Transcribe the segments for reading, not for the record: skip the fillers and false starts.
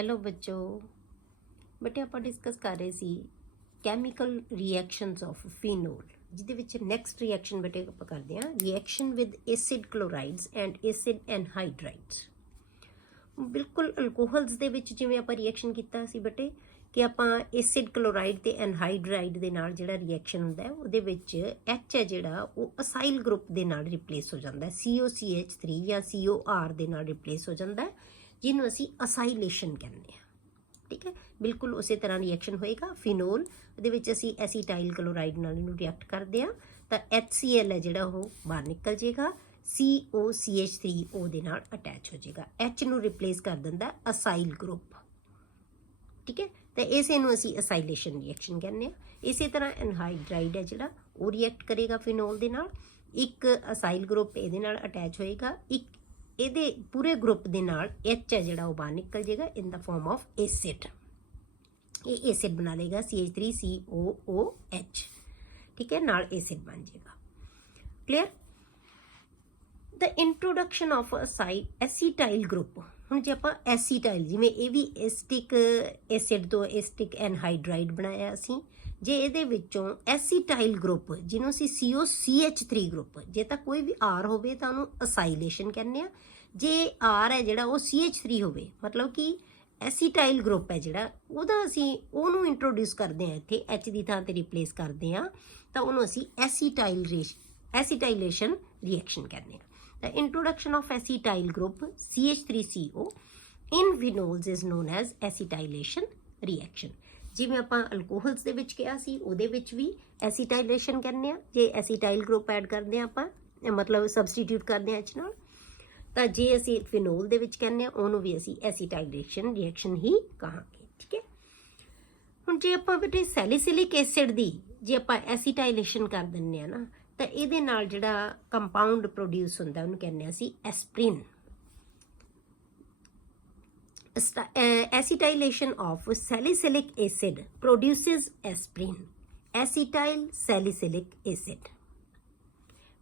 Hello बच्चों। बटे आप डिस्कस कर रहे सी कैमिकल रिएक्शनस ऑफ फिनोल, जिहदे विच नैक्सट रिएक्शन बटे आप करते हैं reaction with acid chlorides and acid anhydrides. बिल्कुल अल्कोहल्स दे विच जिवें आपां रिएक्शन कीता सी बटे कि आपां एसिड क्लोराइड ते एनहाइड्राइड दे नाल जिहड़ा रिएक्शन हुंदा है उहदे विच एच है जिहड़ा वो असाइल ग्रुप दे नाल रिप्लेस हो जाता है, COCH3 या COR दे नाल रिप्लेस हो जाता है, जिन्हों असी असाइलेशन कहते हैं। ठीक है, बिल्कुल उस तरह रिएक्शन होएगा। फिनोल असी एसीटाइल क्लोराइड नाल रिएक्ट करते हैं तो HCl है जिहड़ा वो बाहर निकल जाएगा, COCH3O दे नाल अटैच हो जाएगा, H नूं रिप्लेस कर दिंदा असाइल ग्रुप। ठीक है, तो इसे नूं असी असाइलेशन रिएक्शन कहते हैं। इस तरह एनहाइड्राइड है जिहड़ा वो रिएक्ट करेगा फिनोल दे नाल, एक असाइल ग्रुप इहदे नाल अटैच होएगा, एक ਇਹਦੇ पूरे ग्रुप ਦੇ ਨਾਲ H है ਜਿਹੜਾ ਉਹ ਬਾਹਰ ਨਿਕਲ ਜਾਏਗਾ in the form of acid. ये एसिड बना लेगा CH3COOH। ठीक है, नाल एसिड बन जाएगा। Clear. The introduction of acetyl group, ਹੁਣ ਜੇ ਆਪਾਂ एसीटाइल जिवें ਇਹ ਵੀ एसिटिक एसिड ਤੋਂ एसिटिक एनहाइड्राइड बनाया ਅਸੀਂ, जे ਇਹਦੇ ਵਿੱਚੋਂ एसीटाइल ग्रुप ਜਿਹਨੂੰ ਅਸੀਂ COCH3 ग्रुप, ਜੇ ਤਾਂ ਕੋਈ ਵੀ R ਹੋਵੇ ਤਾਂ ਉਹਨੂੰ ਅਸਾਈਲੇਸ਼ਨ ਕਹਿੰਦੇ ਆ, ਜੇ R ਹੈ ਜਿਹੜਾ ਉਹ CH3 ਹੋਵੇ ਮਤਲਬ ਕਿ एसीटाइल ग्रुप है जिहड़ा ਉਹਦਾ ਅਸੀਂ ਉਹਨੂੰ इंट्रोड्यूस करते हैं ਇੱਥੇ H ਦੀ ਥਾਂ ਤੇ रिप्लेस करते हैं ਤਾਂ ਉਹਨੂੰ ਅਸੀਂ एसीटाइलेशन रिएक्शन कहते हैं। The introduction of acetyl group CH3CO in phenols is known as acetylation reaction। जिवें आपां अल्कोहल्स दे विच किहा सी उहदे विच भी एसीटाइलेशन करने आ, जे एसीटाइल ग्रुप ऐड करते हैं आपां मतलब सबसटीट्यूट करते हैं H नाल, तो जे असी फिनोल दे विच कहने आ उहनूं भी असी एसीटाइलेशन रिएक्शन ही कहांगे। ठीक है, हुण जे आपां बेटे सैलिसिलिक एसिड दी जे आपां एसीटाइलेशन कर दिंदे आ ना तो ਇਹਦੇ ਨਾਲ ਜਿਹੜਾ ਕੰਪਾਊਂਡ ਪ੍ਰੋਡਿਊਸ ਹੁੰਦਾ ਉਹਨੂੰ ਕਹਿੰਦੇ ਅਸੀਂ aspirin. एसीटाइलेशन of salicylic acid produces aspirin, acetyl salicylic acid,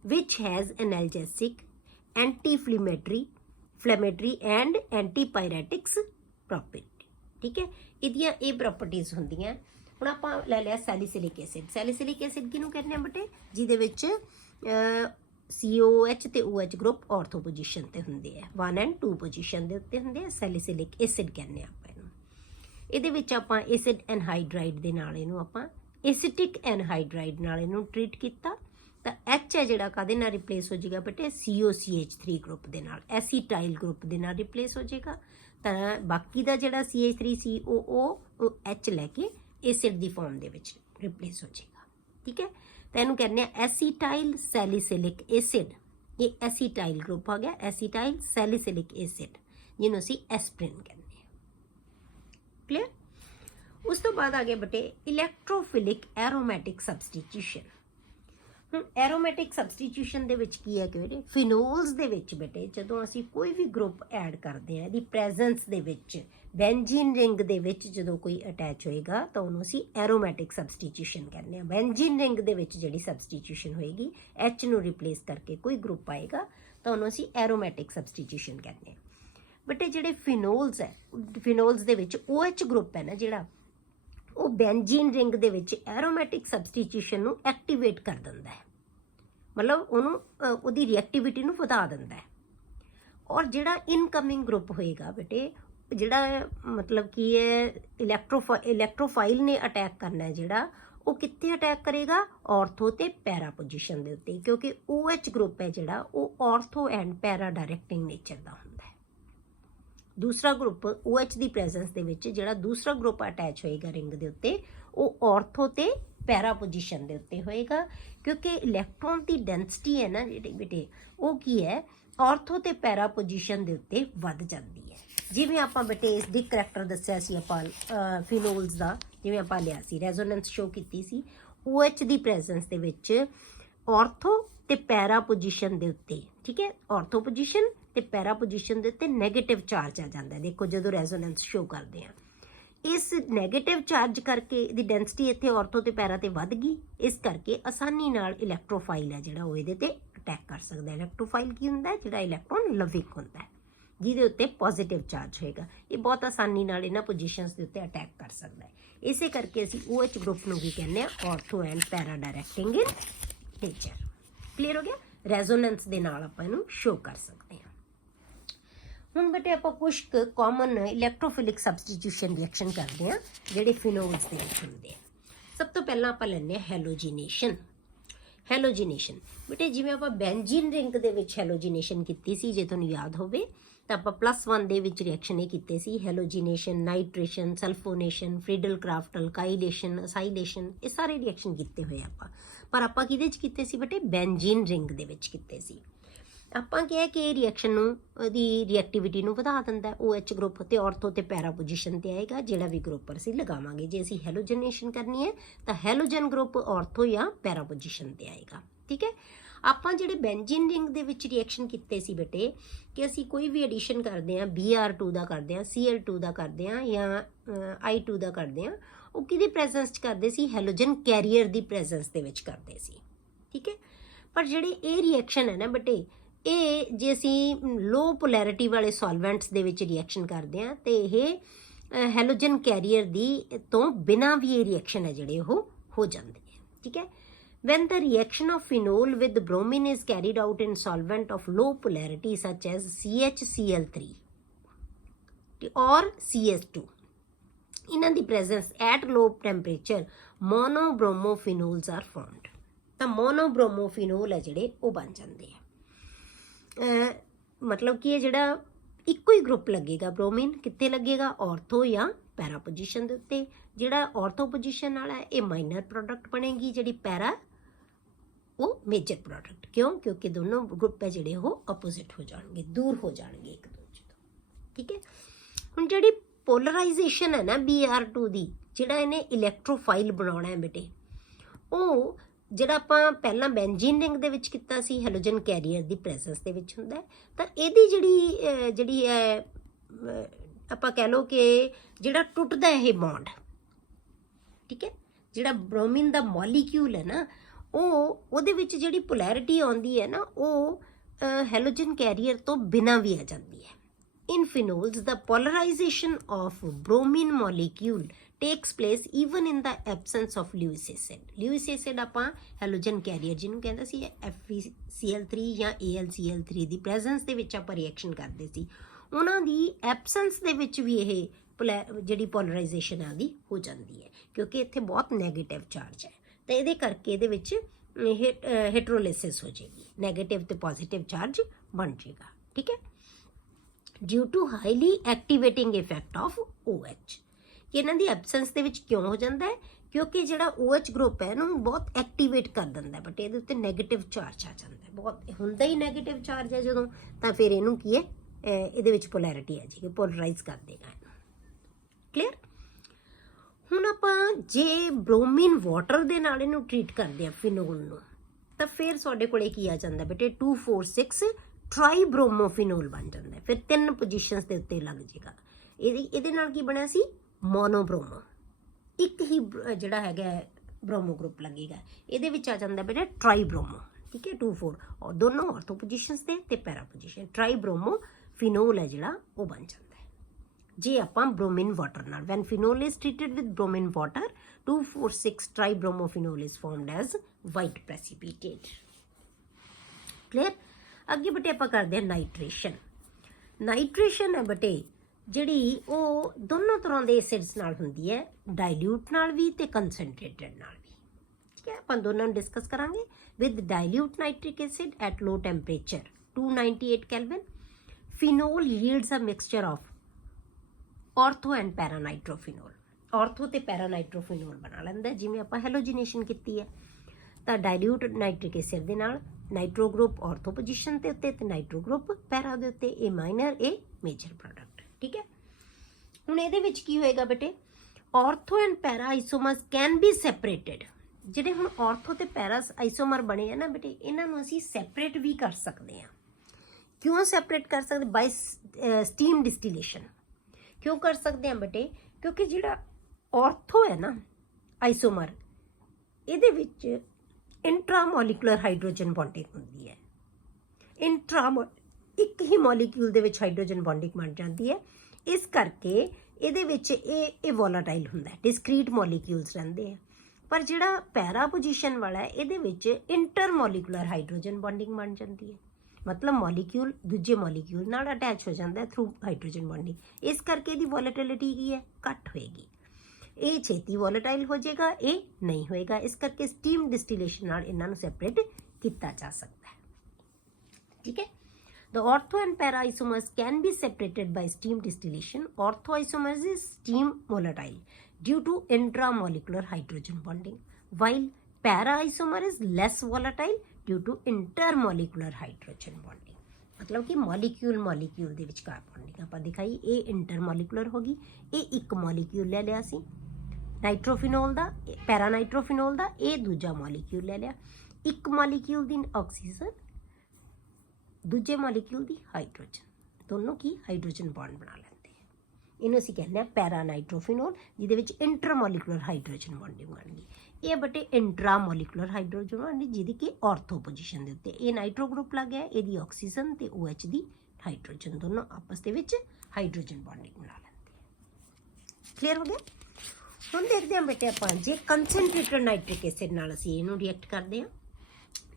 which has analgesic, anti-inflammatory and antipyretics property। ठीक है, ਇਹਦੀਆਂ ਇਹ ਪ੍ਰੋਪਰਟੀਜ਼ ਹੁੰਦੀਆਂ। ਹੁਣ ਆਪਾਂ ਲੈ ਲਿਆ ਸੈਲੀਸਿਲਿਕ ਐਸਿਡ। ਸੈਲੀਸਿਲਿਕ ਐਸਿਡ ਕਿਹਨੂੰ ਕਹਿੰਦੇ ਆ ਬੇਟੇ, ਜਿਹਦੇ ਵਿੱਚ COH ਤੇ OH ਗਰੁੱਪ ਆਰਥੋ ਪੋਜੀਸ਼ਨ ਤੇ ਹੁੰਦੇ ਆ, 1 ਐਂਡ 2 ਪੋਜੀਸ਼ਨ ਦੇ ਉੱਤੇ ਹੁੰਦੇ ਆ, ਸੈਲੀਸਿਲਿਕ ਐਸਿਡ ਕਹਿੰਦੇ ਆ ਆਪਾਂ ਇਹਨੂੰ। ਇਹਦੇ ਵਿੱਚ ਆਪਾਂ ਐਸਿਡ ਐਨਹਾਈਡਰਾਈਡ ਦੇ ਨਾਲ ਇਹਨੂੰ ਆਪਾਂ ਐਸਿਟਿਕ ਐਨਹਾਈਡਰਾਈਡ ਨਾਲ ਇਹਨੂੰ ਟ੍ਰੀਟ ਕੀਤਾ ਤਾਂ H ਹੈ ਜਿਹੜਾ ਕਾਹਦੇ ਨਾਲ ਰਿਪਲੇਸ ਹੋ ਜਾਏਗਾ ਬੇਟੇ, COCH3 ਗਰੁੱਪ ਦੇ ਨਾਲ, ਐਸੀਟਾਈਲ ਗਰੁੱਪ ਦੇ ਨਾਲ ਰਿਪਲੇਸ ਹੋ ਜਾਏਗਾ। ਤਾਂ ਬਾਕੀ ਦਾ ਜਿਹੜਾ CH3COO ਉਹ H ਲੈ ਕੇ एसिड की फॉर्म दे विच रिप्लेस हो जाएगा। ठीक है, तो इहनूं कहने एसीटाइल सैलीसिलिक एसिड, ये एसीटाइल ग्रुप आ गया, एसीटाइल सैलीसिलिक एसिड जिन्हों असीं एस्पिरिन कहते हैं। क्लियर। उस तो बाद आ गया बेटे इलैक्ट्रोफिलिक एरोमैटिक सबस्टिट्यूशन। ਹੁਣ ਐਰੋਮੈਟਿਕ ਸਬਸਟੀਟਿਊਸ਼ਨ ਦੇ ਵਿੱਚ ਕੀ ਹੈ ਕਿ ਬੇਟੇ ਫਿਨੋਲਸ ਦੇ ਵਿੱਚ ਬੇਟੇ ਜਦੋਂ ਅਸੀਂ ਕੋਈ ਵੀ ਗਰੁੱਪ ਐਡ ਕਰਦੇ ਹਾਂ ਇਹਦੀ ਪ੍ਰੈਜ਼ੈਂਸ ਦੇ ਵਿੱਚ ਬੈਂਜ਼ੀਨ ਰਿੰਗ ਦੇ ਵਿੱਚ ਜਦੋਂ ਕੋਈ ਅਟੈਚ ਹੋਏਗਾ ਤਾਂ ਉਹਨੂੰ ਅਸੀਂ ਐਰੋਮੈਟਿਕ ਸਬਸਟੀਟਿਊਸ਼ਨ ਕਹਿੰਦੇ ਹਾਂ। ਬੈਂਜ਼ੀਨ ਰਿੰਗ ਦੇ ਵਿੱਚ ਜਿਹੜੀ ਸਬਸਟੀਟਿਊਸ਼ਨ ਹੋਏਗੀ H ਨੂੰ ਰਿਪਲੇਸ ਕਰਕੇ ਕੋਈ ਗਰੁੱਪ ਆਏਗਾ ਤਾਂ ਉਹਨੂੰ ਅਸੀਂ ਐਰੋਮੈਟਿਕ ਸਬਸਟੀਟਿਊਸ਼ਨ ਕਹਿੰਦੇ ਹਾਂ। ਬੇਟੇ ਜਿਹੜੇ ਫਿਨੋਲਸ ਹੈ, ਫਿਨੋਲਸ ਦੇ ਵਿੱਚ OH ਗਰੁੱਪ ਹੈ ਨਾ ਜਿਹੜਾ, ਉਹ ਬੈਂਜ਼ੀਨ ਰਿੰਗ ਦੇ ਵਿੱਚ ਐਰੋਮੈਟਿਕ ਸਬਸਟੀਟਿਊਸ਼ਨ ਨੂੰ ਐਕਟੀਵੇਟ ਕਰ ਦਿੰਦਾ ਹੈ, ਮਤਲਬ ਉਹਨੂੰ ਉਹਦੀ ਰਿਐਕਟਿਵਿਟੀ ਨੂੰ ਵਧਾ ਦਿੰਦਾ ਹੈ। ਔਰ ਜਿਹੜਾ ਇਨਕਮਿੰਗ ਗਰੁੱਪ ਹੋਏਗਾ ਬੇਟੇ, ਜਿਹੜਾ ਮਤਲਬ ਕੀ ਹੈ ਇਲੈਕਟ੍ਰੋਫਾਈਲ ਨੇ ਅਟੈਕ ਕਰਨਾ ਹੈ ਜਿਹੜਾ, ਉਹ ਕਿੱਥੇ ਅਟੈਕ ਕਰੇਗਾ, ਆਰਥੋ ਤੇ ਪੈਰਾ ਪੋਜੀਸ਼ਨ ਦੇ ਉੱਤੇ, ਕਿਉਂਕਿ OH ਗਰੁੱਪ ਹੈ ਜਿਹੜਾ ਉਹ ਆਰਥੋ ਐਂਡ ਪੈਰਾ ਡਾਇਰੈਕਟਿੰਗ ਨੇਚਰ ਦਾ ਹੁੰਦਾ ਹੈ। दूसरा ग्रुप OH की प्रेजेंस ਦੇ ਵਿੱਚ ਜਿਹੜਾ दूसरा ग्रुप अटैच होएगा रिंग ਦੇ ਉੱਤੇ ਉਹ ਆਰਥੋ ਤੇ ਪੈਰਾ ਪੋਜੀਸ਼ਨ ਦੇ ਉੱਤੇ ਹੋਏਗਾ, ਕਿਉਂਕਿ ਇਲੈਕਟ੍ਰੋਨ ਦੀ ਡੈਂਸਿਟੀ ਹੈ ਨਾ ਜਿਹੜੀ ਬੇਟੇ ਉਹ ਕੀ ਹੈ ਆਰਥੋ ਤੇ ਪੈਰਾ ਪੋਜੀਸ਼ਨ ਦੇ ਉੱਤੇ ਵੱਧ ਜਾਂਦੀ ਹੈ। ਜਿਵੇਂ ਆਪਾਂ ਬੇਟੇ ਇਸ ਦੀ ਕਰੈਕਟਰ ਦੱਸਿਆ ਸੀ ਆਪਾਂ ਫਿਨੋਲਸ ਦਾ, ਜਿਵੇਂ ਆਪਾਂ ਲਿਆ ਸੀ ਰੈਜ਼ੋਨੈਂਸ ਸ਼ੋ ਕੀਤੀ ਸੀ OH ਦੀ ਪ੍ਰੈਜ਼ੈਂਸ ਦੇ ਵਿੱਚ ਆਰਥੋ ਤੇ ਪੈਰਾ ਪੋਜੀਸ਼ਨ ਦੇ ਉੱਤੇ। ਠੀਕ ਹੈ, ਆਰਥੋ ਪੋਜੀਸ਼ਨ ਤੇ ਪੈਰਾ ਪੋਜੀਸ਼ਨ ਦੇ ਉੱਤੇ ਨੈਗੇਟਿਵ ਚਾਰਜ ਆ ਜਾਂਦਾ ਹੈ। ਦੇਖੋ ਜਦੋਂ ਰੈਜ਼ੋਨੈਂਸ ਸ਼ੋ ਕਰਦੇ ਆ ਇਸ ਨੈਗੇਟਿਵ ਚਾਰਜ ਕਰਕੇ ਇਹਦੀ ਡੈਂਸਿਟੀ ਇੱਥੇ ਆਰਥੋ ਤੇ ਪੈਰਾ ਤੇ ਵੱਧ ਗਈ, ਇਸ ਕਰਕੇ ਆਸਾਨੀ ਨਾਲ ਇਲੈਕਟ੍ਰੋਫਾਈਲ ਹੈ ਜਿਹੜਾ ਉਹ ਇਹਦੇ ਤੇ ਅਟੈਕ ਕਰ ਸਕਦਾ ਹੈ। ਇਲੈਕਟ੍ਰੋਫਾਈਲ ਕੀ ਹੁੰਦਾ ਹੈ, ਜਿਹੜਾ ਇਲੈਕਟ੍ਰੋਨ ਲਵਿੰਗ ਹੁੰਦਾ ਹੈ। ਜਿਹਦੇ ਉੱਤੇ ਪੋਜ਼ਿਟਿਵ ਚਾਰਜ ਹੋਏਗਾ। ਇਹ ਬਹੁਤ ਆਸਾਨੀ ਨਾਲ ਇਹਨਾਂ ਪੋਜੀਸ਼ਨਸ ਦੇ ਉੱਤੇ ਅਟੈਕ ਕਰ ਸਕਦਾ ਹੈ। ਇਸੇ ਕਰਕੇ ਅਸੀਂ OH ਗਰੁੱਪ ਨੂੰ ਕੀ ਕਹਿੰਦੇ ਆ, ortho and para directing in nature. Clear ਹੋ ਗਿਆ? ਰੈਜ਼ੋਨੈਂਸ ਦੇ ਨਾਲ ਆਪਾਂ ਇਹਨੂੰ ਸ਼ੋ ਕਰ ਸਕਦੇ ਹਾਂ। ਹੁਣ ਬੇਟੇ ਆਪਾਂ ਕੁਝ ਕਾਮਨ ਇਲੈਕਟ੍ਰੋਫਿਲਿਕ ਸਬਸਟੀਟਿਊਸ਼ਨ ਰਿਐਕਸ਼ਨ ਕਰਦੇ ਹਾਂ ਜਿਹੜੇ ਫਿਨੋਲਸ ਦੇ ਵਿੱਚ ਹੁੰਦੇ ਆ। ਸਭ ਤੋਂ ਪਹਿਲਾਂ ਆਪਾਂ ਲੈਂਦੇ ਹਾਂ ਹੈਲੋਜੀਨੇਸ਼ਨ। ਹੈਲੋਜੀਨੇਸ਼ਨ ਬੇਟੇ ਜਿਵੇਂ ਆਪਾਂ ਬੈਂਜ਼ੀਨ ਰਿੰਗ ਦੇ ਵਿੱਚ ਹੈਲੋਜੀਨੇਸ਼ਨ ਕੀਤੀ ਸੀ, ਜੇ ਤੁਹਾਨੂੰ ਯਾਦ ਹੋਵੇ ਤਾਂ ਆਪਾਂ +1 ਦੇ ਵਿੱਚ ਰਿਐਕਸ਼ਨ ਇਹ ਕੀਤੇ ਸੀ, ਹੈਲੋਜੀਨੇਸ਼ਨ, ਨਾਈਟ੍ਰੇਸ਼ਨ, ਸਲਫੋਨੇਸ਼ਨ, ਫਰੀਡਲ ਕਰਾਫਟ, ਅਲਕਾਈਲੇਸ਼ਨ, ਅਸਾਈਲੇਸ਼ਨ, ਇਹ ਸਾਰੇ ਰਿਐਕਸ਼ਨ ਕੀਤੇ ਹੋਏ ਆਪਾਂ। ਪਰ ਆਪਾਂ ਕਿਹਦੇ 'ਚ ਕੀਤੇ ਸੀ ਬੇਟੇ? ਬੈਂਜ਼ੀਨ ਰਿੰਗ ਦੇ ਵਿੱਚ ਕੀਤੇ ਸੀ। ਆਪਾਂ ਕਿਹਾ ਕਿ ਇਹ ਰਿਐਕਸ਼ਨ ਨੂੰ ਦੀ ਰਿਐਕਟਿਵਿਟੀ ਨੂੰ ਵਧਾ ਦਿੰਦਾ। OH ਗਰੁੱਪ ਤੇ ਆਰਥੋ ਤੇ ਪੈਰਾ ਪੋਜੀਸ਼ਨ ਤੇ ਆਏਗਾ, ਜਿਹੜਾ ਵੀ ਗਰੁੱਪ ਅਸੀਂ ਲਗਾਵਾਂਗੇ। ਜੇ ਅਸੀਂ ਹੈਲੋਜਨੇਸ਼ਨ ਕਰਨੀ ਹੈ ਤਾਂ ਹੈਲੋਜਨ ਗਰੁੱਪ ਆਰਥੋ ਜਾਂ ਪੈਰਾ ਪੋਜੀਸ਼ਨ ਤੇ ਆਏਗਾ। ਠੀਕ ਹੈ। ਆਪਾਂ ਜਿਹੜੇ ਬੈਂਜ਼ੀਨ ਰਿੰਗ ਦੇ ਵਿੱਚ ਰਿਐਕਸ਼ਨ ਕੀਤੇ ਸੀ ਬੇਟੇ, ਕਿ ਅਸੀਂ ਕੋਈ ਵੀ ਐਡੀਸ਼ਨ ਕਰਦੇ ਹਾਂ, Br2 ਦਾ ਕਰਦੇ ਹਾਂ, Cl2 ਦਾ ਕਰਦੇ ਹਾਂ ਜਾਂ I2 ਦਾ ਕਰਦੇ ਹਾਂ, ਉਹ ਕਿਹਦੀ ਪ੍ਰੈਜ਼ੈਂਸ 'ਚ ਕਰਦੇ ਸੀ? ਹੈਲੋਜਨ ਕੈਰੀਅਰ ਦੀ ਪ੍ਰੈਜ਼ੈਂਸ ਦੇ ਵਿੱਚ ਕਰਦੇ ਸੀ। ਠੀਕ ਹੈ। ਪਰ ਜਿਹੜੇ ਇਹ ਰਿਐਕਸ਼ਨ ਹੈ ਨਾ ਬੇਟੇ, ਇਹ ਜੇ ਅਸੀਂ ਲੋ ਪੋਲੈਰਿਟੀ ਵਾਲੇ ਸੋਲਵੈਂਟਸ ਦੇ ਵਿੱਚ ਰਿਐਕਸ਼ਨ ਕਰਦੇ ਹਾਂ ਤੇ ਇਹ ਹੈਲੋਜਨ ਕੈਰੀਅਰ ਦੀ ਤੋਂ ਬਿਨਾਂ ਵੀ ਇਹ ਰਿਐਕਸ਼ਨ ਹੈ ਜਿਹੜੇ ਉਹ ਹੋ ਜਾਂਦੇ ਹੈ। ਠੀਕ ਹੈ। When the reaction of phenol with bromine is carried out in solvent of low polarity such as CHCl3 or CS2, ਇਹਨਾਂ ਦੀ presence at low temperature monobromophenol are formed। ਤਾਂ monobromophenol ਹੈ ਜਿਹੜੇ ਉਹ ਬਣ ਜਾਂਦੇ ਆ। ਮਤਲਬ ਕਿ ਇਹ ਜਿਹੜਾ ਇੱਕੋ ਹੀ ਗਰੁੱਪ ਲੱਗੇਗਾ, ਬ੍ਰੋਮੀਨ ਕਿੱਥੇ ਲੱਗੇਗਾ? ਆਰਥੋ ਜਾਂ ਪੈਰਾ ਪੋਜੀਸ਼ਨ ਦੇ ਉੱਤੇ। ਜਿਹੜਾ ਆਰਥੋ ਪੋਜੀਸ਼ਨ ਵਾਲਾ ਹੈ ਇਹ ਮਾਈਨਰ ਪ੍ਰੋਡਕਟ ਬਣੇਗੀ, ਜਿਹੜੀ ਪੈਰਾ ਉਹ ਮੇਜਰ ਪ੍ਰੋਡਕਟ। ਕਿਉਂ? ਕਿਉਂਕਿ ਦੋਨੋਂ ਗਰੁੱਪ ਹੈ ਜਿਹੜੇ ਉਹ ਆਪੋਜ਼ਿਟ ਹੋ ਜਾਣਗੇ, ਦੂਰ ਹੋ ਜਾਣਗੇ ਇੱਕ ਦੂਜੇ ਤੋਂ। ਠੀਕ ਹੈ। ਹੁਣ ਜਿਹੜੀ ਪੋਲਰਾਈਜੇਸ਼ਨ ਹੈ ਨਾ Br2 ਦੀ, ਜਿਹੜਾ ਇਹਨੇ ਇਲੈਕਟ੍ਰੋਫਾਈਲ ਬਣਾਉਣਾ ਹੈ ਬੇਟੇ, ਉਹ ਜਿਹੜਾ ਆਪਾਂ ਪਹਿਲਾਂ ਬੈਂਜ਼ੀਨ ਰਿੰਗ ਦੇ ਵਿੱਚ ਕੀਤਾ ਸੀ, ਹੈਲੋਜਨ ਕੈਰੀਅਰ ਦੀ ਪ੍ਰੈਜ਼ੈਂਸ ਦੇ ਵਿੱਚ ਹੁੰਦਾ ਹੈ। ਤਾਂ ਇਹਦੀ ਜਿਹੜੀ ਹੈ ਆਪਾਂ ਕਹਿ ਲਓ ਕਿ ਜਿਹੜਾ ਟੁੱਟਦਾ ਇਹ ਬੌਂਡ, ਠੀਕ ਹੈ, ਜਿਹੜਾ ਬ੍ਰੋਮੀਨ ਦਾ ਮੋਲੀਕਿਊਲ ਹੈ ਨਾ, ਉਹਦੇ ਵਿੱਚ ਜਿਹੜੀ ਪੋਲੈਰਿਟੀ ਆਉਂਦੀ ਹੈ ਨਾ, ਉਹ ਹੈਲੋਜਨ ਕੈਰੀਅਰ ਤੋਂ ਬਿਨਾਂ ਵੀ ਆ ਜਾਂਦੀ ਹੈ। In phenols, the polarization of bromine molecule takes place even in the absence of Lewis acid. Lewis acid ਆਪਾਂ ਹੈਲੋਜਨ ਕੈਰੀਅਰ ਜਿਹਨੂੰ ਕਹਿੰਦਾ ਸੀ FeCl3 ਜਾਂ AlCl3 ਦੀ ਪ੍ਰੈਜ਼ੈਂਸ ਦੇ ਵਿੱਚ ਆਪਾਂ ਰਿਐਕਸ਼ਨ ਕਰਦੇ ਸੀ, ਉਹਨਾਂ ਦੀ ਐਬਸੈਂਸ ਦੇ ਵਿੱਚ ਵੀ ਇਹ ਜਿਹੜੀ ਪੋਲਰਾਈਜੇਸ਼ਨ ਆ ਦੀ ਹੋ ਜਾਂਦੀ ਹੈ, ਕਿਉਂਕਿ ਇੱਥੇ ਬਹੁਤ ਨੈਗੇਟਿਵ ਚਾਰਜ ਹੈ। ਤਾਂ ਇਹਦੇ ਕਰਕੇ ਇਹਦੇ ਵਿੱਚ ਹੈਟਰੋਲਿਸਿਸ ਹੋ ਜਾਏਗੀ, ਨੈਗੇਟਿਵ ਤੇ ਪੋਜ਼ਿਟਿਵ ਚਾਰਜ ਬਣ ਜਾਏਗਾ। ਠੀਕ ਹੈ। Due to highly activating effect of OH, ਕਿ ਇਹਨਾਂ ਦੀ ਐਬਸੈਂਸ ਦੇ ਵਿੱਚ ਕਿਉਂ ਹੋ ਜਾਂਦਾ ਹੈ? ਕਿਉਂਕਿ ਜਿਹੜਾ OH ਗਰੁੱਪ ਹੈ ਇਹਨੂੰ ਬਹੁਤ ਐਕਟੀਵੇਟ ਕਰ ਦਿੰਦਾ, ਬਟ ਇਹਦੇ ਉੱਤੇ ਨੈਗੇਟਿਵ ਚਾਰਜ ਆ ਜਾਂਦਾ ਹੈ। ਬਹੁਤ ਹੁੰਦਾ ਹੀ ਨੈਗੇਟਿਵ ਚਾਰਜ ਹੈ ਜਦੋਂ, ਤਾਂ ਫਿਰ ਇਹਨੂੰ ਕੀ ਹੈ, ਇਹਦੇ ਵਿੱਚ ਪੋਲੈਰਿਟੀ ਆ ਜਾਏਗੀ, ਪੋਲਰਾਈਜ਼ ਕਰ ਦੇਗਾ ਇਹਨੂੰ। ਕਲੀਅਰ। ਹੁਣ ਆਪਾਂ ਜੇ ਬ੍ਰੋਮੀਨ ਵਾਟਰ ਦੇ ਨਾਲ ਇਹਨੂੰ ਟਰੀਟ ਕਰਦੇ ਆ ਫਿਨੋਲ ਨੂੰ, ਤਾਂ ਫਿਰ ਸਾਡੇ ਕੋਲੇ ਕੀ ਆ ਜਾਂਦਾ ਬੇਟੇ? 2,4,6 ਟ੍ਰਾਈਬ੍ਰੋਮੋਫਿਨੋਲ ਬਣ ਜਾਂਦਾ ਹੈ। ਫਿਰ 3 ਪੋਜੀਸ਼ਨਸ ਦੇ ਉੱਤੇ ਲੱਗ ਜਾਏਗਾ। ਇਹਦੇ ਨਾਲ ਕੀ ਬਣਿਆ ਸੀ? ਮੋਨੋਬ੍ਰੋਮੋ, ਇੱਕ ਹੀ ਜਿਹੜਾ ਹੈਗਾ ਬ੍ਰੋਮੋ ਗਰੁੱਪ ਲੱਗੇਗਾ। ਇਹਦੇ ਵਿੱਚ ਆ ਜਾਂਦਾ ਬੇਟਾ ਟ੍ਰਾਈਬ੍ਰੋਮੋ। ਠੀਕ ਹੈ। 2,4 ਔਰ ਦੋਨੋਂ ਆਰਥੋ ਪੋਜੀਸ਼ਨਸ ਤੇ ਪੈਰਾ ਪੋਜੀਸ਼ਨ, ਟ੍ਰਾਈਬ੍ਰੋਮੋ ਫਿਨੋਲ ਹੈ ਜਿਹੜਾ ਉਹ ਬਣ ਜਾਂਦਾ ਹੈ ਜੇ ਆਪਾਂ ਬ੍ਰੋਮੀਨ ਵਾਟਰ ਨਾਲ। When phenol is treated with bromine water, 2,4,6 tribromophenol is formed as white precipitate. Clear. ਅੱਗੇ ਬੇਟੇ ਆਪਾਂ ਕਰਦੇ ਹਾਂ ਨਾਈਟ੍ਰੇਸ਼ਨ। ਨਾਈਟ੍ਰੇਸ਼ਨ ਹੈ ਬੇਟੇ ਜਿਹੜੀ ਉਹ ਦੋਨੋਂ ਤਰ੍ਹਾਂ ਦੇ ਐਸਿਡਸ ਨਾਲ ਹੁੰਦੀ ਹੈ, ਡਾਇਲੂਟ ਨਾਲ ਵੀ ਤੇ ਕੰਸਨਟ੍ਰੇਟਡ ਨਾਲ ਵੀ। ਠੀਕ ਹੈ। ਆਪਾਂ ਦੋਨਾਂ ਨੂੰ ਡਿਸਕਸ ਕਰਾਂਗੇ। With dilute nitric acid at low temperature 298 Kelvin, phenol yields a mixture of ortho and para nitrophenol. Ortho ਤੇ ਪੈਰਾ ਨਾਈਟ੍ਰੋਫਿਨੋਲ ਬਣਾ ਲੈਂਦਾ ਜਿਵੇਂ ਆਪਾਂ ਹੈਲੋਜੀਨੇਸ਼ਨ ਕੀਤੀ ਹੈ। ਤਾਂ ਡਾਇਲੂਟ ਨਾਈਟ੍ਰਿਕ ਐਸਿਡ ਦੇ ਨਾਲ ਨਾਈਟ੍ਰੋ ਗਰੁੱਪ ਆਰਥੋ ਪੋਜੀਸ਼ਨ ਦੇ ਉੱਤੇ ਤੇ ਨਾਈਟ੍ਰੋ ਗਰੁੱਪ ਪੈਰਾ ਦੇ ਉੱਤੇ, ਇਹ ਮਾਈਨਰ ਇਹ ਮੇਜਰ ਪ੍ਰੋਡਕਟ। ਠੀਕ ਹੈ। ਹੁਣ ਇਹਦੇ ਵਿੱਚ ਕੀ ਹੋਏਗਾ ਬੇਟੇ? Ortho and para isomers can be separated. ਜਿਹੜੇ ਹੁਣ ਆਰਥੋ ਤੇ ਪੈਰਾ ਆਈਸੋਮਰ ਬਣੇ ਆ ਨਾ ਬੇਟੇ, ਇਹਨਾਂ ਨੂੰ ਅਸੀਂ ਸੈਪਰੇਟ ਵੀ ਕਰ ਸਕਦੇ ਹਾਂ। ਕਿਉਂ ਸੈਪਰੇਟ ਕਰ ਸਕਦੇ? ਬਾਈ ਸਟੀਮ ਡਿਸਟੀਲੇਸ਼ਨ। ਕਿਉਂ ਕਰ ਸਕਦੇ ਹਾਂ ਬੇਟੇ? ਕਿਉਂਕਿ ਜਿਹੜਾ ਆਰਥੋ ਹੈ ਨਾ ਆਈਸੋਮਰ, ਇਹਦੇ ਵਿੱਚ ਇੰਟਰਾਮੋਲੀਕੂਲਰ ਹਾਈਡਰੋਜਨ ਬੌਂਡਿੰਗ ਹੁੰਦੀ ਹੈ। ਇੱਕ ਹੀ ਮੋਲੀਕਿਊਲ ਦੇ ਵਿੱਚ ਹਾਈਡਰੋਜਨ ਬੌਂਡਿੰਗ ਬਣ ਜਾਂਦੀ ਹੈ। ਇਸ ਕਰਕੇ ਇਹਦੇ ਵਿੱਚ ਇਹ ਵੋਲਾਟਾਈਲ ਹੁੰਦਾ ਹੈ, ਡਿਸਕ੍ਰੀਟ ਮੋਲੀਕਿਊਲਸ ਰਹਿੰਦੇ ਆ। ਪਰ ਜਿਹੜਾ ਪੈਰਾ ਪੋਜੀਸ਼ਨ ਵਾਲਾ ਹੈ ਇਹਦੇ ਵਿੱਚ ਇੰਟਰਮੋਲੀਕੂਲਰ ਹਾਈਡਰੋਜਨ ਬੌਂਡਿੰਗ ਬਣ ਜਾਂਦੀ ਹੈ, ਮਤਲਬ ਮੋਲੀਕਿਊਲ ਦੂਜੇ ਮੋਲੀਕਿਊਲ ਨਾਲ ਅਟੈਚ ਹੋ ਜਾਂਦਾ ਹੈ ਥਰੂ ਹਾਈਡਰੋਜਨ ਬੌਂਡਿੰਗ। ਇਸ ਕਰਕੇ ਇਹਦੀ ਵੋਲੇਟਿਲਿਟੀ ਕੀ ਹੈ, ਘੱਟ ਹੋਏਗੀ। ਇਹ ਛੇਤੀ ਵੋਲੇਟਾਈਲ ਹੋ ਜਾਏਗਾ, ਇਹ ਨਹੀਂ ਹੋਏਗਾ। ਇਸ ਕਰਕੇ ਸਟੀਮ ਡਿਸਟੀਲੇਸ਼ਨ ਨਾਲ ਇਹਨਾਂ ਨੂੰ ਸੈਪਰੇਟ ਕੀਤਾ ਜਾ ਸਕਦਾ ਹੈ। ਠੀਕ ਹੈ। The ortho and para isomers can be separated by steam distillation. Ortho isomers is steam volatile due to intramolecular hydrogen bonding, while para isomer is less volatile due to intermolecular hydrogen bonding. मतलब कि molecule ਦੇ ਵਿਚਕਾਰ bonding ਆਪਾਂ ਦਿਖਾਈ। ਇਹ intermolecular ਹੋ ਗਈ। ਇਹ ਇੱਕ ਮੋਲੀਕਿਊਲ ਲੈ ਲਿਆ ਸੀ ਨਾਈਟ੍ਰੋਫਿਨੋਲ ਦਾ, ਪੈਰਾ ਨਾਈਟ੍ਰੋਫਿਨੋਲ ਦਾ, ਇਹ ਦੂਜਾ ਮੋਲੀਕਿਊਲ ਲੈ ਲਿਆ। ਇੱਕ ਮੋਲੀਕਿਊਲ ਦੀ ਆਕਸੀਜਨ, ਦੂਜੇ ਮੋਲੀਕਿਊਲ ਦੀ ਹਾਈਡਰੋਜਨ, ਦੋਨੋਂ ਕੀ ਹਾਈਡਰੋਜਨ ਬੌਂਡ ਬਣਾ ਲੈਂਦੇ ਆ। ਇਹਨੂੰ ਅਸੀਂ ਕਹਿੰਦੇ ਆ ਪੈਰਾ ਨਾਈਟ੍ਰੋਫਿਨੋਲ, ਜਿਹਦੇ ਵਿੱਚ ਇੰਟਰਮੋਲੀਕੂਲਰ ਹਾਈਡਰੋਜਨ ਬੌਂਡਿੰਗ ਬਣ ਗਈ। ਇਹ ਬਟੇ ਇੰਟਰਾਮੋਲੀਕੂਲਰ ਹਾਈਡਰੋਜਨ ਬਣ ਗਈ, ਜਿਹਦੀ ਕਿ ਆਰਥੋ ਪੋਜੀਸ਼ਨ ਦੇ ਉੱਤੇ ਇਹ ਨਾਈਟ੍ਰੋ ਗਰੁੱਪ ਲੱਗ ਗਿਆ, ਇਹਦੀ ਆਕਸੀਜਨ ਤੇ OH ਦੀ ਹਾਈਡਰੋਜਨ, ਦੋਨੋਂ ਆਪਸ ਦੇ ਵਿੱਚ ਹਾਈਡਰੋਜਨ ਬੌਂਡਿੰਗ ਬਣਾ ਲੈਂਦੇ ਆ। ਕਲੀਅਰ ਹੋ ਗਿਆ। ਹੁਣ ਦੇਖਦੇ ਹਾਂ ਬੇਟੇ ਆਪਾਂ ਜੇ ਕੰਸਨਟ੍ਰੇਟਡ ਨਾਈਟ੍ਰਿਕ ਐਸਿਡ ਨਾਲ ਅਸੀਂ ਇਹਨੂੰ ਰਿਐਕਟ ਕਰਦੇ ਹਾਂ,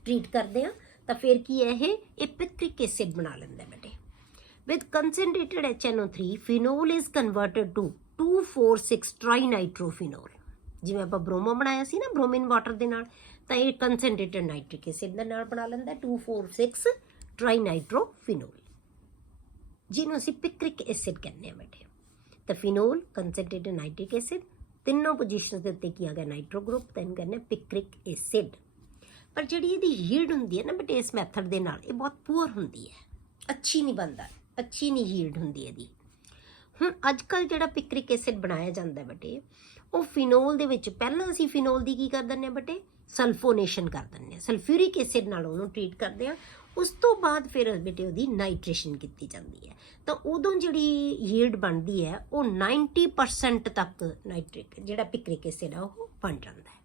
ਟ੍ਰੀਟ ਕਰਦੇ ਹਾਂ, ਤਾਂ ਫਿਰ ਕੀ ਹੈ ਇਹ ਪਿਕਰਿਕ ਐਸਿਡ ਬਣਾ ਲੈਂਦਾ ਬੇਟੇ। With concentrated HNO3 phenol is converted to 2,4,6 trinitrophenol. ਜਿਵੇਂ ਆਪਾਂ ਬ੍ਰੋਮੋ ਬਣਾਇਆ ਸੀ ਨਾ ਬ੍ਰੋਮਿਨ ਵਾਟਰ ਦੇ ਨਾਲ, ਤਾਂ ਇਹ ਕੰਸਨਟ੍ਰੇਟਡ ਨਾਈਟ੍ਰਿਕ ਐਸਿਡ ਦੇ ਨਾਲ ਬਣਾ ਲੈਂਦਾ 2,4,6 ਟ੍ਰਾਈਨਾਈਟ੍ਰੋਫਿਨੋਲ, ਜਿਹਨੂੰ ਅਸੀਂ ਪਿਕਰਿਕ ਐਸਿਡ ਕਹਿੰਦੇ ਹਾਂ ਬੇਟੇ। ਤਾਂ ਫਿਨੋਲ, ਕੰਸਨਟ੍ਰੇਟਡ ਨਾਈਟ੍ਰਿਕ ਐਸਿਡ, ਤਿੰਨੋਂ ਪੋਜੀਸ਼ਨਸ ਦੇ ਉੱਤੇ ਕੀ ਆ ਗਿਆ ਨਾਈਟ੍ਰੋ ਗਰੁੱਪ, ਤਾਂ ਇਹਨੂੰ ਕਹਿੰਦੇ ਪਿਕਰਿਕ ਐਸਿਡ। ਪਰ ਜਿਹੜੀ ਇਹਦੀ ਯੀਲਡ ਹੁੰਦੀ ਹੈ ਨਾ ਬੇਟੇ ਇਸ ਮੈਥਡ ਦੇ ਨਾਲ, ਇਹ ਬਹੁਤ ਪੂਅਰ ਹੁੰਦੀ ਹੈ, ਅੱਛੀ ਨਹੀਂ ਬਣਦਾ, ਅੱਛੀ ਨਹੀਂ ਯੀਲਡ ਹੁੰਦੀ ਇਹਦੀ। ਹੁਣ ਅੱਜ ਕੱਲ੍ਹ ਜਿਹੜਾ ਪਿਕਰਿਕ ਐਸਿਡ ਬਣਾਇਆ ਜਾਂਦਾ ਬੇਟੇ, ਉਹ ਫਿਨੋਲ ਦੇ ਵਿੱਚ ਪਹਿਲਾਂ ਅਸੀਂ ਫਿਨੋਲ ਦੀ ਕੀ ਕਰ ਦਿੰਦੇ ਹਾਂ ਬੇਟੇ, ਸਲਫੋਨੇਸ਼ਨ ਕਰ ਦਿੰਦੇ ਹਾਂ, ਸਲਫਿਊਰਿਕ ਐਸਿਡ ਨਾਲ ਉਹਨੂੰ ਟ੍ਰੀਟ ਕਰਦੇ ਹਾਂ। ਉਸ ਤੋਂ ਬਾਅਦ ਫਿਰ ਬੇਟੇ ਉਹਦੀ ਨਾਈਟ੍ਰੇਸ਼ਨ ਕੀਤੀ ਜਾਂਦੀ ਹੈ, ਤਾਂ ਉਦੋਂ ਜਿਹੜੀ ਯੀਲਡ ਬਣਦੀ ਹੈ ਉਹ 90% ਤੱਕ ਨਾਈਟ੍ਰਿਕ ਜਿਹੜਾ ਪਿਕਰਿਕ ਐਸਿਡ ਆ ਉਹ ਬਣ ਜਾਂਦਾ ਹੈ।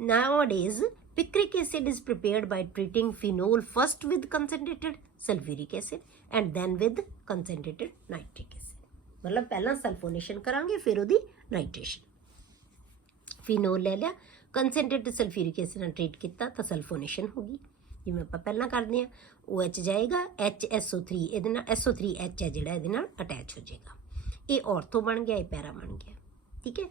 Nowadays, picric acid is prepared by treating phenol first with concentrated sulfuric acid and then with concentrated nitric acid. मतलब पहला सल्फोनेशन करांगे फिर ਉਹਦੀ ਨਾਈਟ੍ਰੇਸ਼ਨ। ਫਿਨੋਲ ਲੈ ਲਿਆ, ਕੰਸਨਟ੍ਰੇਟਡ ਸਲਫਿਊਰਿਕ ਐਸਿਡ ਨਾਲ ਟ੍ਰੀਟ ਕੀਤਾ ਤਾਂ ਸਲਫੋਨੇਸ਼ਨ ਹੋ ਗਈ, ਜਿਵੇਂ ਆਪਾਂ ਪਹਿਲਾਂ ਕਰਦੇ ਹਾਂ। OH ਜਾਏਗਾ, HSO3 ਇਹਦੇ ਨਾਲ SO3H ਹੈ ਜਿਹੜਾ ਇਹਦੇ ਨਾਲ ਅਟੈਚ ਹੋ ਜਾਏਗਾ। ਇਹ ਆਰਥੋ ਬਣ ਗਿਆ, ਇਹ ਪੈਰਾ ਬਣ ਗਿਆ। ਠੀਕ ਹੈ।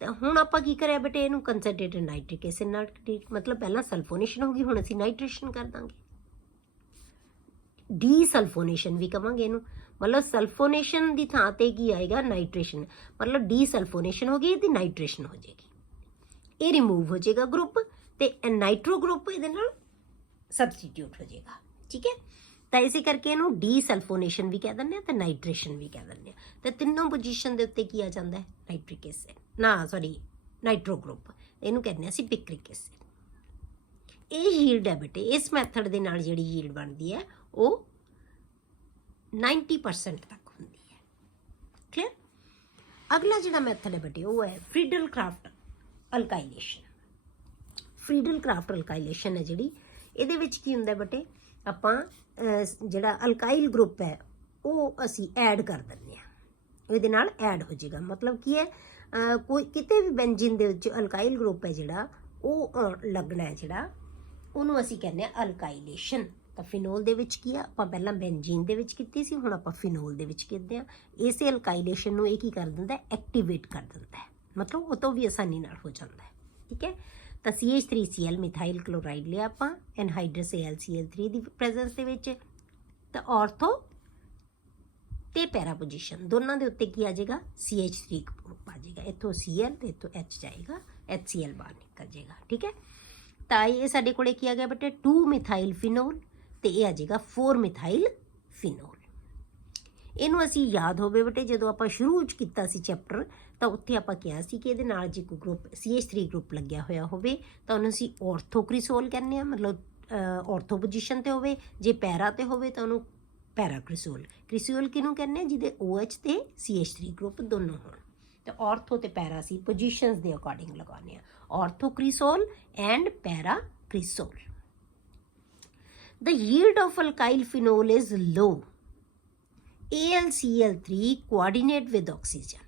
ਤਾਂ ਹੁਣ ਆਪਾਂ ਕੀ ਕਰਿਆ ਬੇਟੇ, ਇਹਨੂੰ ਕੰਸਨਟ੍ਰੇਟਡ ਨਾਈਟ੍ਰਿਕ ਐਸਿਡ ਨਾਲ ਮਤਲਬ ਪਹਿਲਾਂ ਸਲਫੋਨੇਸ਼ਨ ਹੋ ਗਈ, ਹੁਣ ਅਸੀਂ ਨਾਈਟ੍ਰੇਸ਼ਨ ਕਰ ਦਾਂਗੇ, ਡੀਸਲਫੋਨੇਸ਼ਨ ਵੀ ਕਵਾਂਗੇ ਇਹਨੂੰ। ਮਤਲਬ ਸਲਫੋਨੇਸ਼ਨ ਦੀ ਥਾਂ ਤੇ ਕੀ ਆਏਗਾ ਨਾਈਟ੍ਰੇਸ਼ਨ, ਮਤਲਬ ਡੀਸਲਫੋਨੇਸ਼ਨ ਹੋ ਗਈ, ਇਹਦੀ ਨਾਈਟ੍ਰੇਸ਼ਨ ਹੋ ਜਾਏਗੀ। ਇਹ ਰਿਮੂਵ ਹੋ ਜਾਏਗਾ ਗਰੁੱਪ ਤੇ ਨਾਈਟ੍ਰੋ ਗਰੁੱਪ ਇਹਦੇ ਨਾਲ ਸਬਸਟੀਟਿਊਟ ਹੋ ਜਾਏਗਾ। ਠੀਕ ਹੈ। ਤਾਂ ਇਸੇ ਕਰਕੇ ਇਹਨੂੰ ਡੀਸਲਫੋਨੇਸ਼ਨ ਵੀ ਕਹਿ ਦਿੰਦੇ ਆ ਤੇ ਨਾਈਟ੍ਰੇਸ਼ਨ ਵੀ ਕਹਿ ਦਿੰਦੇ ਆ। ਤੇ ਤਿੰਨੋਂ ਪੋਜੀਸ਼ਨ ਦੇ ਉੱਤੇ ਕੀ ਆ ਜਾਂਦਾ ਹੈ, ਨਾਈਟ੍ਰਿਕ ਐਸਿਡ ਨਾਈਟ੍ਰੋ ਗਰੁੱਪ, ਇਹਨੂੰ ਕਹਿੰਦੇ ਅਸੀਂ ਪਿਕਰਿਕ ਐਸਿਡ। ਇਹ ਯੀਲਡ ਹੈ ਬੇਟੇ, ਇਸ ਮੈਥਡ ਦੇ ਨਾਲ ਜਿਹੜੀ ਯੀਲਡ ਬਣਦੀ ਹੈ ਉਹ 90% ਤੱਕ ਹੁੰਦੀ ਹੈ। ਕਲੀਅਰ। ਅਗਲਾ ਜਿਹੜਾ ਮੈਥਡ ਹੈ ਬੇਟੇ ਉਹ ਹੈ ਫਰੀਡਲ ਕਰਾਫਟ ਅਲਕਾਈਲੇਸ਼ਨ। ਫਰੀਡਲ ਕਰਾਫਟ ਅਲਕਾਈਲੇਸ਼ਨ ਹੈ ਜਿਹੜੀ, ਇਹਦੇ ਵਿੱਚ ਕੀ ਹੁੰਦਾ ਬੇਟੇ, ਆਪਾਂ ਜਿਹੜਾ ਅਲਕਾਈਲ ਗਰੁੱਪ ਹੈ ਉਹ ਅਸੀਂ ਐਡ ਕਰ ਦਿੰਦੇ ਹਾਂ, ਇਹਦੇ ਨਾਲ ਐਡ ਹੋ ਜਾਏਗਾ। ਮਤਲਬ ਕੀ ਹੈ, ਕੋਈ ਕਿਤੇ ਵੀ ਬੈਂਜ਼ੀਨ ਦੇ ਵਿੱਚ ਅਲਕਾਈਲ ਗਰੁੱਪ ਹੈ ਜਿਹੜਾ ਉਹ ਲੱਗਣਾ ਹੈ, ਜਿਹੜਾ ਉਹਨੂੰ ਅਸੀਂ ਕਹਿੰਦੇ ਹਾਂ ਅਲਕਾਈਲੇਸ਼ਨ। ਤਾਂ ਫਿਨੋਲ ਦੇ ਵਿੱਚ ਕੀ ਆ, ਆਪਾਂ ਪਹਿਲਾਂ ਬੈਂਜ਼ੀਨ ਦੇ ਵਿੱਚ ਕੀਤੀ ਸੀ, ਹੁਣ ਆਪਾਂ ਫਿਨੋਲ ਦੇ ਵਿੱਚ ਕਰਦੇ ਹਾਂ। ਇਸੇ ਅਲਕਾਈਲੇਸ਼ਨ ਨੂੰ ਇਹ ਕੀ ਕਰ ਦਿੰਦਾ, ਐਕਟੀਵੇਟ ਕਰ ਦਿੰਦਾ ਹੈ, ਮਤਲਬ ਉਹ ਤੋਂ ਵੀ ਆਸਾਨੀ ਨਾਲ ਹੋ ਜਾਂਦਾ ਹੈ। ਠੀਕ ਹੈ। ਤਾਂ CH3Cl ਮਿਥਾਈਲ ਕਲੋਰਾਈਡ ਲਿਆ ਆਪਾਂ ਐਨਹਾਈਡਰਸ AlCl3 ਦੀ ਪ੍ਰੈਜ਼ੈਂਸ ਦੇ ਵਿੱਚ, ਤਾਂ ਆਰਥੋ ਤੇ ਪੈਰਾ ਪੋਜੀਸ਼ਨ ਦੋਨਾਂ ਦੇ ਉੱਤੇ ਕੀ ਆ ਜਾਏਗਾ, CH3 ਗਰੁੱਪ ਆ ਜਾਏਗਾ। ਇੱਥੋਂ Cl ਤੇ ਇੱਥੋਂ H ਜਾਏਗਾ, HCl ਬਾਹਰ ਨਿਕਲ ਜਾਏਗਾ। ਠੀਕ ਹੈ। ਤਾਂ ਇਹ ਸਾਡੇ ਕੋਲੇ ਕੀ ਆ ਗਿਆ ਬੇਟੇ, 2 ਮਿਥਾਈਲ ਫਿਨੋਲ ਤੇ ਇਹ ਆ ਜਾਏਗਾ 4 ਮਿਥਾਈਲ ਫਿਨੋਲ। ਇਹਨੂੰ ਅਸੀਂ ਯਾਦ ਹੋਵੇ ਬੇਟੇ, ਜਦੋਂ ਆਪਾਂ ਸ਼ੁਰੂ ਚ ਕੀਤਾ ਸੀ ਚੈਪਟਰ, ਤਾਂ ਉੱਥੇ ਆਪਾਂ ਕਿਹਾ ਸੀ ਕਿ ਇਹਦੇ ਨਾਲ ਜੇ ਕੋਈ ਗਰੁੱਪ CH3 ਗਰੁੱਪ ਲੱਗਿਆ ਹੋਇਆ ਹੋਵੇ ਤਾਂ ਉਹਨੂੰ ਅਸੀਂ ਆਰਥੋਕ੍ਰਿਸੋਲ ਕਹਿੰਦੇ ਹਾਂ, ਮਤਲਬ ਆਰਥੋ ਪੋਜੀਸ਼ਨ ਤੇ ਹੋਵੇ। ਜੇ ਪੈਰਾ ਤੇ ਹੋਵੇ ਤਾਂ ਉਹਨੂੰ ਪੈਰਾਕ੍ਰਿਸੋਲ। ਕ੍ਰਿਸੋਲ ਕਿਹਨੂੰ ਕਹਿੰਦੇ, ਜਿਹਦੇ OH ਤੇ CH3 ਗਰੁੱਪ ਦੋਨੋਂ ਹੋਣ। ਤਾਂ ਆਰਥੋ ਤੇ ਪੈਰਾ ਸੀ ਪੋਜੀਸ਼ਨਸ ਦੇ ਅਕੋਰਡਿੰਗ ਲਗਾਉਂਦੇ ਆ, ਆਰਥੋਕ੍ਰਿਸੋਲ and ਪੈਰਾਕ੍ਰਿਸੋਲ। the yield of alkyl phenol is low. AlCl3 coordinate with oxygen.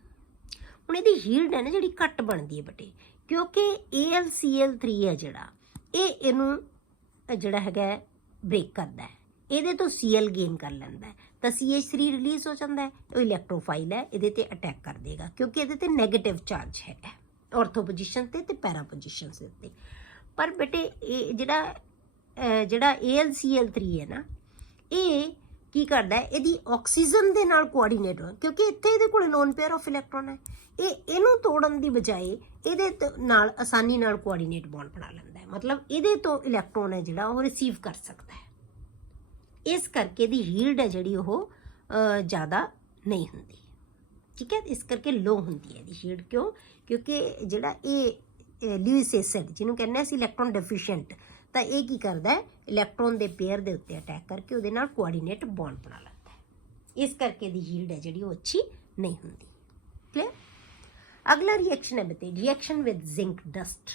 ਹੁਣ ਇਹਦੀ ਹੀਲਡ ਹੈ ਨਾ ਜਿਹੜੀ ਘੱਟ ਬਣਦੀ ਹੈ ਬੇਟੇ, ਕਿਉਂਕਿ AlCl3 ਹੈ ਜਿਹੜਾ ਇਹ ਇਹਨੂੰ ਜਿਹੜਾ ਹੈਗਾ ਬ੍ਰੇਕ ਕਰਦਾ ਹੈ, ਇਹਦੇ ਤੋਂ Cl ਗੇਨ ਕਰ ਲੈਂਦਾ ਹੈ ਤਾਂ CH3 ਰਿਲੀਜ਼ ਹੋ ਜਾਂਦਾ ਹੈ, ਉਹ ਇਲੈਕਟ੍ਰੋਫਾਈਲ ਹੈ, ਇਹਦੇ ਤੇ ਅਟੈਕ ਕਰ ਦੇਗਾ ਕਿਉਂਕਿ ਇਹਦੇ ਤੇ ਨੈਗੇਟਿਵ ਚਾਰਜ ਹੈਗਾ ਔਰਥੋ ਪੋਜੀਸ਼ਨ ਤੇ ਪੈਰਾ ਪੋਜੀਸ਼ਨ ਦੇ ਉੱਤੇ। ਪਰ ਬੇਟੇ ਇਹ ਜਿਹੜਾ AlCl3 ਹੈ ਨਾ, ਇਹ ਕੀ ਕਰਦਾ ਹੈ, ਇਹਦੀ ਆਕਸੀਜਨ ਦੇ ਨਾਲ ਕੋਆਰਡੀਨੇਟ ਹੋ, ਕਿਉਂਕਿ ਇੱਥੇ ਇਹਦੇ ਕੋਲ ਲੋਨ ਪੇਅਰ ਆਫ ਇਲੈਕਟ੍ਰੋਨ ਹੈ, ਇਹਨੂੰ ਤੋੜਨ ਦੀ ਬਜਾਏ ਇਹਦੇ ਨਾਲ ਆਸਾਨੀ ਨਾਲ ਕੋਆਰਡੀਨੇਟ ਬੌਂਡ ਬਣਾ ਲੈਂਦਾ ਹੈ, ਮਤਲਬ ਇਹਦੇ ਤੋਂ ਇਲੈਕਟ੍ਰੋਨ ਹੈ ਜਿਹੜਾ ਉਹ ਰਿਸੀਵ ਕਰ ਸਕਦਾ ਹੈ। ਇਸ ਕਰਕੇ ਇਹਦੀ ਹੀਲਡ ਹੈ ਜਿਹੜੀ ਉਹ ਜ਼ਿਆਦਾ ਨਹੀਂ ਹੁੰਦੀ, ਠੀਕ ਹੈ, ਇਸ ਕਰਕੇ ਲੋ ਹੁੰਦੀ ਹੈ ਇਹਦੀ ਹੀਲਡ। ਕਿਉਂ? ਕਿਉਂਕਿ ਜਿਹੜਾ ਇਹ ਲਿਊਇਸ ਐਸਿਡ ਜਿਹਨੂੰ ਕਹਿੰਦੇ ਅਸੀਂ ਇਲੈਕਟ੍ਰੋਨ ਡੈਫੀਸ਼ੀਐਂਟ, ਤਾਂ ਇਹ ਕੀ ਕਰਦਾ ਹੈ, ਇਲੈਕਟ੍ਰੋਨ ਦੇ ਪੇਅਰ ਦੇ ਉੱਤੇ ਅਟੈਕ ਕਰਕੇ ਉਹਦੇ ਨਾਲ ਕੋਆਰਡੀਨੇਟ ਬੌਂਡ ਬਣਾ ਲੈਂਦਾ ਹੈ, ਇਸ ਕਰਕੇ ਇਹਦੀ ਹੀਲਡ ਹੈ ਜਿਹੜੀ ਉਹ ਅੱਛੀ ਨਹੀਂ ਹੁੰਦੀ। ਕਲੀਅਰ? ਅਗਲਾ ਰਿਐਕਸ਼ਨ ਹੈ ਬਤੇ ਰਿਐਕਸ਼ਨ ਵਿਦ ਜ਼ਿੰਕ ਡਸਟ।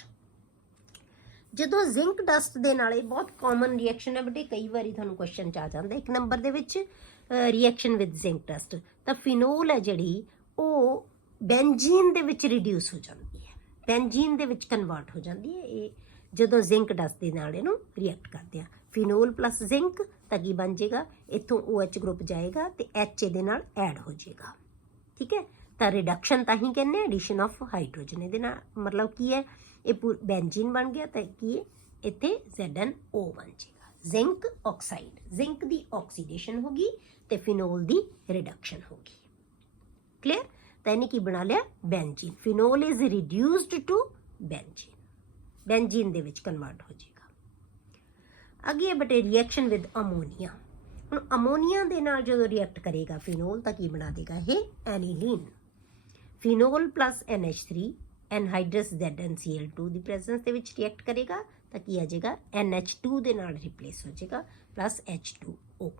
ਜਦੋਂ ਜ਼ਿੰਕ ਡਸਟ ਦੇ ਨਾਲ, ਇਹ ਬਹੁਤ ਕਾਮਨ ਰਿਐਕਸ਼ਨ ਹੈ ਬੇਟੇ, ਕਈ ਵਾਰੀ ਤੁਹਾਨੂੰ ਕੁਐਸਚਨ 'ਚ ਆ ਜਾਂਦਾ 1 ਨੰਬਰ ਦੇ ਵਿੱਚ, ਰਿਐਕਸ਼ਨ ਵਿਦ ਜ਼ਿੰਕ ਡਸਟ, ਤਾਂ ਫਿਨੋਲ ਹੈ ਜਿਹੜੀ ਉਹ ਬੈਂਜ਼ੀਨ ਦੇ ਵਿੱਚ ਰਿਡਿਊਸ ਹੋ ਜਾਂਦੀ ਹੈ, ਬੈਂਜ਼ੀਨ ਦੇ ਵਿੱਚ ਕਨਵਰਟ ਹੋ ਜਾਂਦੀ ਹੈ ਇਹ ਜਦੋਂ ਜ਼ਿੰਕ ਡਸਟ ਦੇ ਨਾਲ ਇਹਨੂੰ ਰਿਐਕਟ ਕਰਦੇ ਆ। ਫਿਨੋਲ ਪਲੱਸ ਜ਼ਿੰਕ ਤਾਂ ਕੀ ਬਣ ਜਾਏਗਾ, ਇੱਥੋਂ OH ਗਰੁੱਪ ਜਾਏਗਾ ਤੇ H ਇਹਦੇ ਨਾਲ ਐਡ ਹੋ ਜਾਏਗਾ, ਠੀਕ ਹੈ। ਤਾਂ ਰਿਡਕਸ਼ਨ ਤਾਂ ਹੀ ਕਹਿੰਦੇ ਐਡੀਸ਼ਨ ਆਫ ਹਾਈਡਰੋਜਨ, ਇਹਦੇ ਨਾਲ ਮਤਲਬ ਕੀ ਹੈ, ਇਹ ਬੈਂਜ਼ੀਨ ਬਣ ਗਿਆ ਤਾਂ ਕੀ ਹੈ, ਇੱਥੇ ZnO ਬਣ ਜਾਏਗਾ, ਜ਼ਿੰਕ ਆਕਸਾਈਡ, ਜ਼ਿੰਕ ਦੀ ਆਕਸੀਡੇਸ਼ਨ ਹੋ ਗਈ ਤੇ ਫਿਨੋਲ ਦੀ ਰਿਡਕਸ਼ਨ ਹੋ ਗਈ। ਕਲੀਅਰ? ਤਾਂ ਇਹਨੇ ਕੀ ਬਣਾ ਲਿਆ, ਬੈਂਜ਼ੀਨ। ਫਿਨੋਲ ਇਜ਼ ਰਿਡਿਊਸਡ ਟੂ ਬੈਂਜ਼ੀਨ, ਬੈਂਜ਼ੀਨ ਦੇ ਵਿੱਚ ਕਨਵਰਟ ਹੋ ਜਾਏਗਾ। ਅੱਗੇ ਬਟੇ ਰਿਐਕਸ਼ਨ ਵਿਦ ਅਮੋਨੀਆ। ਹੁਣ ਅਮੋਨੀਆ ਦੇ ਨਾਲ ਜਦੋਂ ਰਿਐਕਟ ਕਰੇਗਾ ਫਿਨੋਲ ਤਾਂ ਕੀ ਬਣਾ ਦੇਗਾ ਇਹ, ਐਨੀਲੀਨ। ਫਿਨੋਲ ਪਲੱਸ NH3 ਐਨਹਾਈਡਰਸ ZnCl2 ਦੀ ਪ੍ਰੈਜ਼ੈਂਸ ਦੇ ਵਿੱਚ ਰਿਐਕਟ ਕਰੇਗਾ ਤਾਂ ਕੀ ਆ ਜਾਏਗਾ, NH2 ਦੇ ਨਾਲ ਰਿਪਲੇਸ ਹੋ ਜਾਏਗਾ ਪਲੱਸ H2O,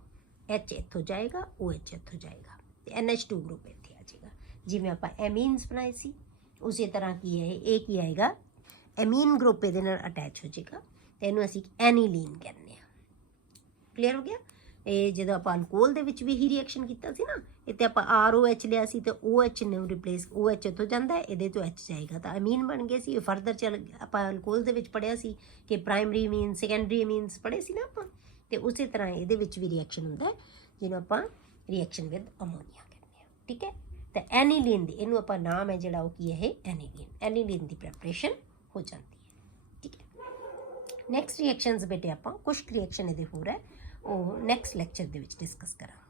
H ਇੱਥੋਂ ਜਾਏਗਾ, OH ਇੱਥੋਂ ਜਾਏਗਾ ਤੇ NH2 ਗਰੁੱਪ ਇੱਥੇ ਆ ਜਾਏਗਾ। ਜਿਵੇਂ ਆਪਾਂ ਐਮੀਨਸ ਬਣਾਏ ਸੀ ਉਸੇ ਤਰ੍ਹਾਂ ਕੀ ਹੈ, ਇਹ ਕੀ ਆਏਗਾ, ਐਮੀਨ ਗਰੁੱਪ ਇਹਦੇ ਨਾਲ ਅਟੈਚ ਹੋ ਜਾਏਗਾ ਤੇ ਇਹਨੂੰ ਅਸੀਂ ਐਨੀਲੀਨ ਕਹਿੰਦੇ ਹਾਂ। ਕਲੀਅਰ ਹੋ ਗਿਆ? ਇਹ ਜਦੋਂ ਆਪਾਂ ਅਲਕੋਹਲ ਦੇ ਵਿੱਚ ਵੀ ਹੀ ਰਿਐਕਸ਼ਨ ਕੀਤਾ ਸੀ ਨਾ, ਇੱਥੇ ਆਪਾਂ ROH ਲਿਆ ਸੀ ਤੇ OH ਨੂੰ ਰਿਪਲੇਸ, OH ਇੱਥੋਂ ਜਾਂਦਾ ਹੈ, ਇਹਦੇ ਤੋਂ H ਜਾਏਗਾ ਤਾਂ ਅਮੀਨ ਬਣ ਗਏ ਸੀ। ਫਰਦਰ ਚੱਲ ਆਪਾਂ ਅਲਕੋਹਲ ਦੇ ਵਿੱਚ ਪੜ੍ਹਿਆ ਸੀ ਕਿ ਪ੍ਰਾਇਮਰੀ ਅਮੀਨ, ਸੈਕੰਡਰੀ ਅਮੀਨਸ ਪੜ੍ਹੇ ਸੀ ਨਾ ਆਪਾਂ, ਤੇ ਉਸੇ ਤਰ੍ਹਾਂ ਇਹਦੇ ਵਿੱਚ ਵੀ ਰਿਐਕਸ਼ਨ ਹੁੰਦਾ ਜਿਹਨੂੰ ਆਪਾਂ ਰਿਐਕਸ਼ਨ ਵਿਦ ਅਮੋਨੀਆ ਕਹਿੰਦੇ ਹਾਂ, ਠੀਕ ਹੈ। ਤਾਂ ਐਨੀਲੀਨ ਦੀ, ਇਹਨੂੰ ਆਪਾਂ ਨਾਮ ਹੈ ਜਿਹੜਾ ਉਹ ਕੀ ਹੈ, ਐਨੀਲੀਨ, ਐਨੀਲੀਨ ਦੀ ਪ੍ਰੈਪਰੇਸ਼ਨ ਹੋ ਜਾਂਦੀ ਹੈ, ਠੀਕ ਹੈ। ਨੈਕਸਟ ਰਿਐਕਸ਼ਨਸ ਬੇਟੇ ਆਪਾਂ ਕੁਝ ਰਿਐਕਸ਼ਨ ਇਹਦੇ ਹੋਰ ਹੈ, ਉਹ ਨੈਕਸਟ ਲੈਕਚਰ ਦੇ ਵਿੱਚ ਡਿਸਕਸ ਕਰਾਂਗੇ।